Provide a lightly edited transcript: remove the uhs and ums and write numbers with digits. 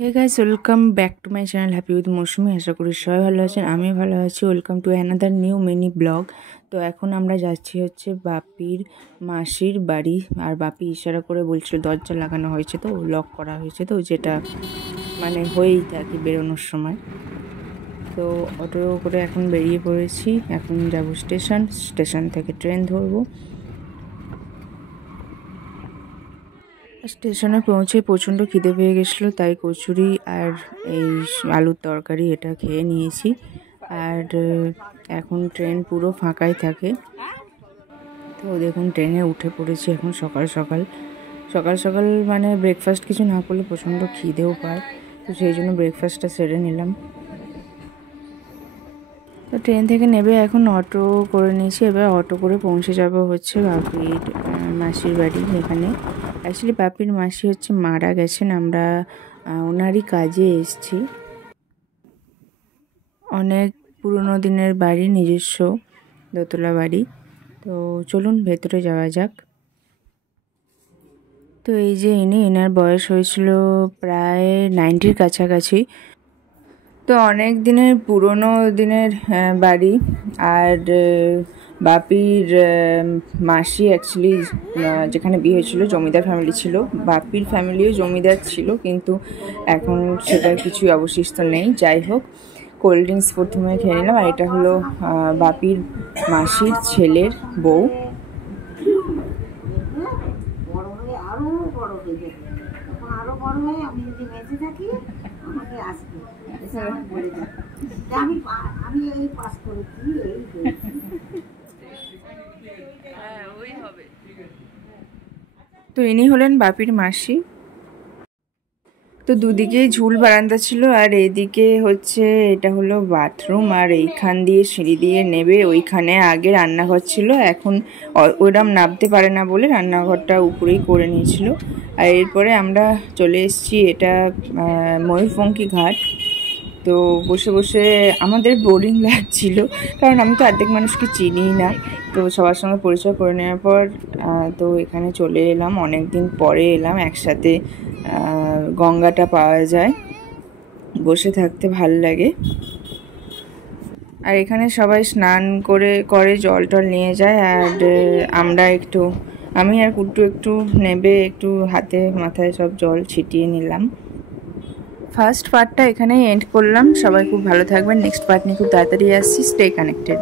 Hey guys, welcome back to my channel happy with Moushumi. আশা করি সবাই ভালো আছেন, আমি ভালো আছি। Welcome to another new mini blog. তো এখন আমরা যাচ্ছি হচ্ছে বাপির মাসির বাড়ি। আর বাপি ইশারা করে বলছিল দরজা লাগানো হয়েছে, তো লক করা হয়েছে, তো যেটা মানে হয়েই থাকে বেরোনোর সময়। তো অটো করে এখন বেরিয়ে পড়েছি। এখন যাব স্টেশন থেকে ট্রেন ধরবো। স্টেশনে পৌঁছে প্রচণ্ড খিদে পেয়ে গেছিলো, তাই কচুরি আর এই আলুর তরকারি এটা খেয়ে নিয়েছি। আর এখন ট্রেন পুরো ফাঁকাই থাকে। তো দেখুন ট্রেনে উঠে পড়েছি এখন সকাল সকাল মানে ব্রেকফাস্ট কিছু না করলে প্রচণ্ড খিদেও পায়, তো সেই জন্য ব্রেকফাস্টটা সেরে নিলাম। তো ট্রেন থেকে নেবে এখন অটো করে নিয়েছি। এবার অটো করে পৌঁছে যাব হচ্ছে বাপির মাসির বাড়ি। এখানে অ্যাকচুয়ালি বাপির মাসি হচ্ছে মারা গেছেন, আমরা ওনারই কাজে এসেছি। অনেক পুরনো দিনের বাড়ি, নিজস্ব দোতলা বাড়ি। তো চলুন ভেতরে যাওয়া যাক। তো এই যে এনার বয়স হয়েছিল প্রায় 90-র কাছাকাছি। তো অনেক দিনের পুরনো দিনের বাড়ি। আর বাপির মাসি অ্যাকচুয়ালি যেখানে বিয়ে হয়েছিল জমিদার ফ্যামিলি ছিল, বাপির ফ্যামিলিও জমিদার ছিল, কিন্তু এখন সেটার কিছুই অবশিষ্ট নেই। যাই হোক, কোল্ড ড্রিঙ্কস প্রথমে খেয়ে নিলাম। আর এটা হলো বাপির মাসির ছেলের বউ। তো ইনি হলেন বাপির মাসি। তো দুদিকেই ঝুল বারান্দা ছিল, আর এইদিকে হচ্ছে এটা হলো বাথরুম। আর এইখান দিয়ে সিঁড়ি দিয়ে নেবে, ওইখানে আগে রান্নাঘর ছিল, এখন ওইরকম নামতে পারে না বলে রান্নাঘরটা উপরেই করে নিয়েছিল। আর এরপরে আমরা চলে এসেছি, এটা ময়ূরপঙ্খী ঘাট। তো বসে বসে আমাদের বোরিং লাগছিল, কারণ আমি তো অর্ধেক মানুষকে চিনিই না। তো সবার সঙ্গে পরিচয় করে নেওয়ার পর তো এখানে চলে এলাম, অনেক দিন পরে এলাম একসাথে। গঙ্গাটা পাওয়া যায়, বসে থাকতে ভাল লাগে। আর এখানে সবাই স্নান করে জল টল নিয়ে যায়। আর আমরা আমি আর কুট্টু একটু নেবে একটু হাতে মাথায় সব জল ছিটিয়ে নিলাম। ফার্স্ট পার্টটা এখানেই এন্ড করলাম। সবাই খুব ভালো থাকবেন, নেক্সট পার্ট নিয়ে খুব তাড়াতাড়ি আসছি। Stay connected.